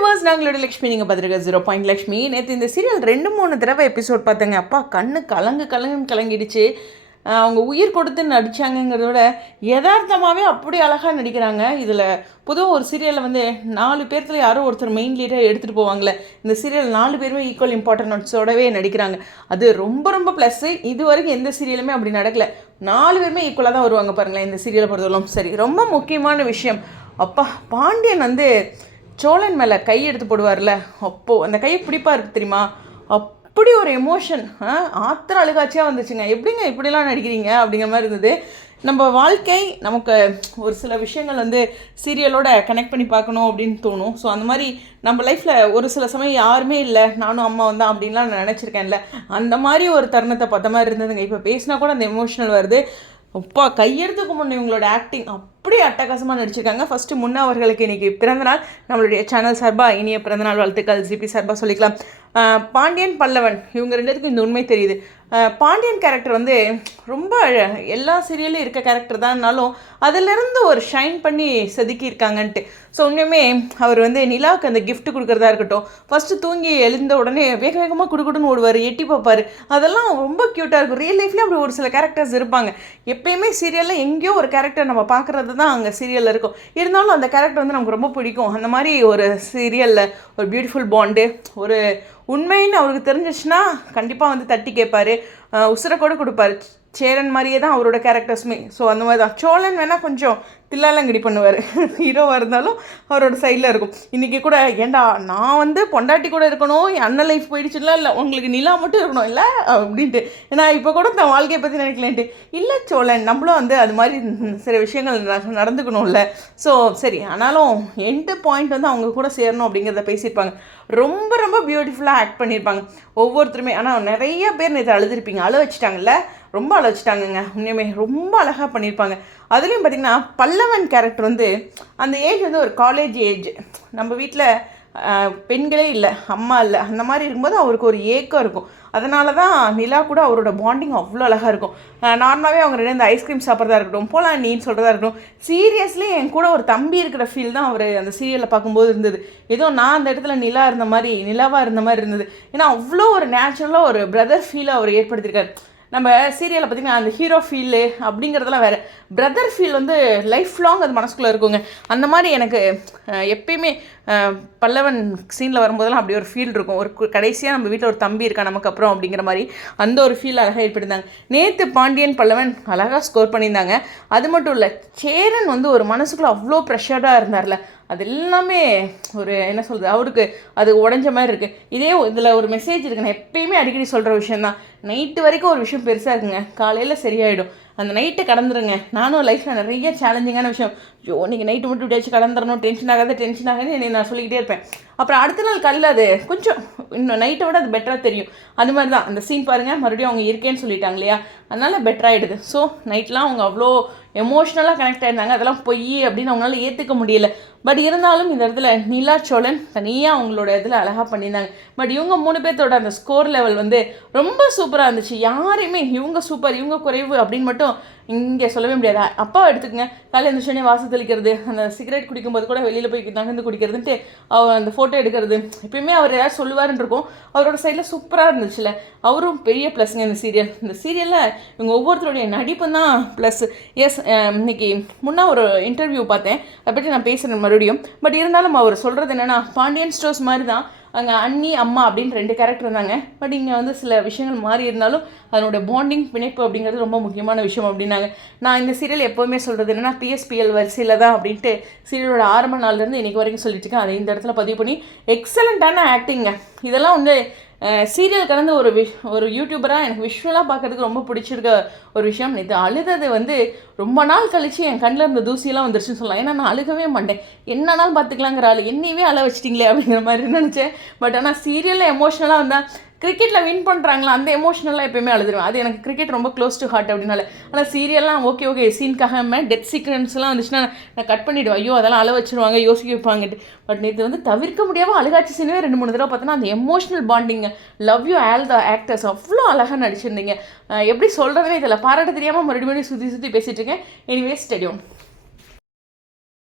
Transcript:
Viewers நாங்களோட Lakshmi நீங்கள் பார்த்துருக்க zero point Lakshmi நேற்று இந்த சீரியல் ரெண்டு மூணு தடவை எபிசோட் பார்த்தேங்க. அப்பா கண்ணு கலங்கு கலங்குன்னு கலங்கிடுச்சு. அவங்க உயிர் கொடுத்து நடித்தாங்கங்கிறதோட விட யதார்த்தமாகவே அப்படி அழகாக நடிக்கிறாங்க. இதில் பொதுவாக ஒரு சீரியலில் வந்து நாலு பேர்த்தில் யாரோ ஒருத்தர் மெயின் லீடாக எடுத்துகிட்டு போவாங்களே இந்த சீரியல் நாலு பேருமே ஈக்குவல் இம்பார்ட்டன்ஸோடவே நடிக்கிறாங்க. அது ரொம்ப ரொம்ப ப்ளஸ்ஸு இது வரைக்கும் எந்த சீரியலுமே அப்படி நடக்கலை. நாலு பேருமே ஈக்குவலாக தான் வருவாங்க பாருங்களேன் இந்த சீரியலை பொறுத்தவரைக்கும் சரி ரொம்ப முக்கியமான விஷயம். அப்பா பாண்டியன் வந்து சோழன் மேலே கை எடுத்து போடுவார்ல அப்போது அந்த கையை பிடிப்பா தெரியுமா? அப்படி ஒரு எமோஷன் ஆத்திர அழுகாட்சியாக வந்துச்சுங்க. எப்படிங்க இப்படிலாம் நடிக்கிறீங்க? அப்படிங்கிற மாதிரி இருந்தது. நம்ம வாழ்க்கை நமக்கு ஒரு சில விஷயங்கள் வந்து சீரியலோட கனெக்ட் பண்ணி பார்க்கணும் அப்படின்னு தோணும். ஸோ அந்த மாதிரி நம்ம லைஃப்பில் ஒரு சில சமயம் யாருமே இல்லை. நானும் அம்மா வந்தான் அப்படின்லாம் நான் நினச்சிருக்கேன்ல. அந்த மாதிரி ஒரு தருணத்தை பார்த்த மாதிரி இருந்ததுங்க. இப்போ பேசினா கூட அந்த எமோஷனல் வருது. அப்பா கையெழுத்துக்கு முன்னே இவங்களோட ஆக்டிங் அப்படியே அட்டகாசமாக நடிச்சிருக்காங்க. ஃபஸ்ட்டு முன்னே அவர்களுக்கு இன்றைக்கி பிறந்தநாள். நம்மளுடைய சேனல் சார்பாக இனிய பிறந்தநாள் வாழ்த்துக்கள். ஜிபி சார்பாக சொல்லிக்கலாம். பாண்டியன் பல்லவன். இவங்க ரெண்டுத்துக்கும் இந்த உண்மை தெரியுது. பாண்டியன் கேரக்டர் வந்து ரொம்ப எல்லா சீரியல்லையும் இருக்க கேரக்டர் தான்னாலும் அதிலிருந்து ஒரு ஷைன் பண்ணி செதுக்கியிருக்காங்கன்ட்டு. ஸோ உண்மையுமே அவர் வந்து நிலாவுக்கு அந்த கிஃப்ட் கொடுக்குறதா இருக்கட்டும் ஃபஸ்ட்டு தூங்கி எழுந்த உடனே வேக வேகமாக குடுக்குடுன்னு ஓடுவார் எட்டி பார்ப்பார். அதெல்லாம் ரொம்ப க்யூட்டாக இருக்கும். ரியல் லைஃப்லேயும் அப்படி ஒரு சில கேரக்டர்ஸ் இருப்பாங்க. எப்பயுமே சீரியலில் எங்கேயோ ஒரு கேரக்டர் நம்ம பார்க்குறது தான் அங்கே சீரியலில் இருக்கும். இருந்தாலும் அந்த கேரக்டர் வந்து நமக்கு ரொம்ப பிடிக்கும். அந்த மாதிரி ஒரு சீரியலில் ஒரு பியூட்டிஃபுல் பாண்டு ஒரு உண்மைன்னு அவருக்கு தெரிஞ்சிச்சுன்னா கண்டிப்பாக வந்து தட்டி கேட்பாரு உசுரை கூட கொடுப்பாரு. சேரன் மாதிரியே தான் அவரோட கேரக்டர்ஸுமே ஸோ அந்த மாதிரி தான். சோழன் வேணால் கொஞ்சம் தில்லாலங்கடி பண்ணுவார். ஹீரோவாக இருந்தாலும் அவரோட சைடில் இருக்கும். இன்றைக்கி கூட ஏண்டா நான் வந்து பொண்டாட்டி கூட இருக்கணும் என் அண்ணன் லைஃப் போயிடுச்சுலாம் இல்லை உங்களுக்கு நிலா மட்டும் இருக்கணும் இல்லை? அப்படின்ட்டு. ஏன்னா இப்போ கூட நான் வாழ்க்கையை பற்றி நினைக்கலேன்ட்டு. இல்லை சோழன் நம்மளும் வந்து அது மாதிரி சில விஷயங்கள் ந- நடந்துக்கணும்ல. ஸோ சரி ஆனாலும் எண்டு பாயிண்ட் வந்து அவங்க கூட சேரணும் அப்படிங்கிறத பேசியிருப்பாங்க. ரொம்ப ரொம்ப பியூட்டிஃபுல்லாக ஆக்ட் பண்ணியிருப்பாங்க. ஒவ்வொருத்தருமே. ஆனால் நிறைய பேர் நேற்று அழுதுருப்பீங்க. அழு வச்சுட்டாங்கல்ல? ரொம்ப அழைச்சிட்டாங்கங்க உண்மையுமே ரொம்ப அழகாக பண்ணியிருப்பாங்க அதுலேயும் பார்த்தீங்கன்னா பல்லவன் கேரக்டர் வந்து அந்த ஏஜ் வந்து ஒரு காலேஜ் ஏஜ் நம்ம வீட்டில் பெண்களே இல்லை அம்மா இல்லை அந்த மாதிரி இருக்கும்போது அவருக்கு ஒரு ஏக்கம் இருக்கும். அதனால தான் நிலா கூட அவரோட பாண்டிங் அவ்வளோ அழகாக இருக்கும். நார்மலாகவே அவங்க ரெண்டு இந்த ஐஸ்கிரீம் சாப்பிட்றதா இருக்கட்டும் போலாம் நீன்னு சொல்கிறதா இருக்கட்டும் சீரியஸ்லி என் கூட ஒரு தம்பி இருக்கிற ஃபீல் தான் அவர் அந்த சீரியலில் பார்க்கும்போது இருந்தது. ஏதோ நான் அந்த இடத்துல நிலா இருந்த மாதிரி நிலாவாக இருந்த மாதிரி இருந்தது. ஏன்னா அவ்வளோ ஒரு நேச்சுரலாக ஒரு பிரதர் ஃபீலை அவர் ஏற்படுத்தியிருக்காரு. நம்ம சீரியலில் பார்த்திங்கன்னா அந்த ஹீரோ ஃபீலு அப்படிங்கிறதெல்லாம் வேறு. பிரதர் ஃபீல் வந்து லைஃப் லாங் அது மனசுக்குள்ளே இருக்குங்க. அந்த மாதிரி எனக்கு எப்பயுமே பல்லவன் சீனில் வரும்போதெல்லாம் அப்படி ஒரு ஃபீல் இருக்கும். ஒரு கடைசியாக நம்ம வீட்டில் ஒரு தம்பி இருக்கா நமக்கு அப்புறம் அப்படிங்கிற மாதிரி அந்த ஒரு ஃபீல் அழகாக ஏற்படுத்தாங்க நேற்று பாண்டியன் பல்லவன் அழகாக ஸ்கோர் பண்ணியிருந்தாங்க. அது மட்டும் இல்லை சேரன் வந்து ஒரு மனசுக்குள்ளே அவ்வளோ ப்ரெஷர்டாக இருந்தார்ல. அது எல்லாமே ஒரு என்ன சொல்கிறது அவருக்கு அது உடஞ்ச மாதிரி இருக்குது இதே இதில் ஒரு மெசேஜ் இருக்கு. நான் எப்பயுமே அடிக்கடி சொல்கிற விஷயந்தான் நைட்டு வரைக்கும் ஒரு விஷயம் பெருசாக இருக்குங்க. காலையில் சரியாயிடும். அந்த நைட்டை கடந்துருங்க. நானும் லைஃப்பில் நிறைய சேலஞ்சிங்கான விஷயம். ஐயோ நீங்கள் நைட்டு மட்டும் இப்படியாச்சும் கடந்துடணும் டென்ஷன் ஆகாத டென்ஷன் ஆகாது என்னை நான் சொல்லிக்கிட்டே இருப்பேன். அப்புறம் அடுத்த நாள் கல்ல அது கொஞ்சம் இன்னும் நைட்டை விட அது பெட்டராக தெரியும். அது மாதிரி தான் அந்த சீன் பாருங்கள் மறுபடியும் அவங்க இருக்கேன்னு சொல்லிட்டாங்க இல்லையா? அதனால் பெட்டராகிடுது ஸோ நைட்லாம் அவங்க அவ்வளோ எமோஷ்னலாக கனெக்ட் ஆயிருந்தாங்க. அதெல்லாம் பொய் அப்படின்னு அவங்களால ஏற்றுக்க முடியல. பட் இருந்தாலும் இந்த இடத்துல நிலா சோழன் தனியாக அவங்களோட இதில் அழகாக பண்ணியிருந்தாங்க. பட் இவங்க மூணு பேர்த்தோட அந்த ஸ்கோர் லெவல் வந்து ரொம்ப சூப்பராக இருந்துச்சு. யாரையுமே இவங்க சூப்பர் இவங்க குறைவு அப்படின்னு மட்டும் இங்கே சொல்லவே முடியாது. அப்பா எடுத்துக்கங்க. காலையில் எழுந்திரிச்சோடனே வாசல் தெளிக்கிறது அந்த சிகரெட் குடிக்கும்போது கூட வெளியில் போய் நகர்ந்து குடிக்கிறதுன்ட்டு அவர் அந்த ஃபோட்டோ எடுக்கிறது. எப்பயுமே அவர் ஏதாவது சொல்லுவாருன்னு இருக்கும். அவரோட சைடில் சூப்பராக இருந்துச்சுல. அவரும் பெரிய ப்ளஸ்ங்க இந்த சீரியல் இந்த சீரியலில் இவங்க ஒவ்வொருத்தருடைய நடிப்பு தான் ப்ளஸ் எஸ் இன்னைக்கு முன்னே ஒரு இன்டர்வியூ பார்த்தேன். அதை பற்றி நான் பேசுகிறேன் மறுபடியும். பட் இருந்தாலும் அவர் சொல்கிறது என்னென்னா பாண்டியன் ஸ்டோர்ஸ் மாதிரி தான் அங்கே அண்ணி அம்மா அப்படின்னு ரெண்டு கேரக்டர் இருந்தாங்க. பட் இங்கே வந்து சில விஷயங்கள் மாறி இருந்தாலும் அதனோட பாண்டிங் பிணைப்பு அப்படிங்கிறது ரொம்ப முக்கியமான விஷயம் அப்படின்னாங்க. நான் இந்த சீரியல் எப்போவுமே சொல்கிறது என்னென்னா பிஎஸ்பிஎல் வரிசையில் தான் அப்படின்ட்டு சீரியலோட ஆரம்ப நாள்லேருந்து இன்றைக்கி வரைக்கும் சொல்லிட்டு இருக்கேன். அதை இந்த இடத்துல பதிவு பண்ணி எக்ஸலண்ட்டான ஆக்டிங்க இதெல்லாம் வந்து சீரியல் கடந்து ஒரு விஷ் ஒரு யூடியூபராக எனக்கு விஷுவலாக பார்க்கறதுக்கு ரொம்ப பிடிச்சிருக்க ஒரு விஷயம். இது அழுதது வந்து ரொம்ப நாள் கழிச்சு என் கண்ணில் இருந்த தூசியெல்லாம் வந்துருச்சுன்னு சொல்லலாம். ஏன்னா நான் அழுகவே மாட்டேன். என்னன்னாலும் பார்த்துக்கலாங்கிற ஆள். என்னையவே அழ வச்சிட்டிங்களே அப்படிங்கிற மாதிரி நினச்சேன். பட் ஆனால் சீரியலில் எமோஷ்னலாக வந்தால் கிரிக்கெட்டில் வின் பண்ணுறாங்களா அந்த எமோஷனலாக எப்பயுமே அழுதுருவேன். அது எனக்கு கிரிக்கெட் ரொம்ப க்ளோஸ் டு ஹார்ட் அப்படின்னால. ஆனால் சீரியல்லாம் ஓகே ஓகே சீனுக்காக டெத் சீக்வன்ஸ்லாம் வந்துச்சுன்னா நான் கட் பண்ணிவிடுவேன் ஐயோ அதெல்லாம் அழ வச்சுருவாங்க யோசிக்க வைப்பாங்கட்டு பட் இது வந்து தவிர்க்க முடியாமல் அழுகாட்சி சீனவே ரெண்டு மூணு தடவை பார்த்தோன்னா அந்த emotional bonding love you all the actors அவ்வளோ அழகாக நடிச்சிருந்தீங்க. எப்படி சொல்கிறதுனே இதில் பாராட்ட தெரியாமல் மறுபடியும் மறுபடியும் சுற்றி சுற்றி பேசிகிட்டு இருக்கேன். எனிவே ஸ்டெடியோன்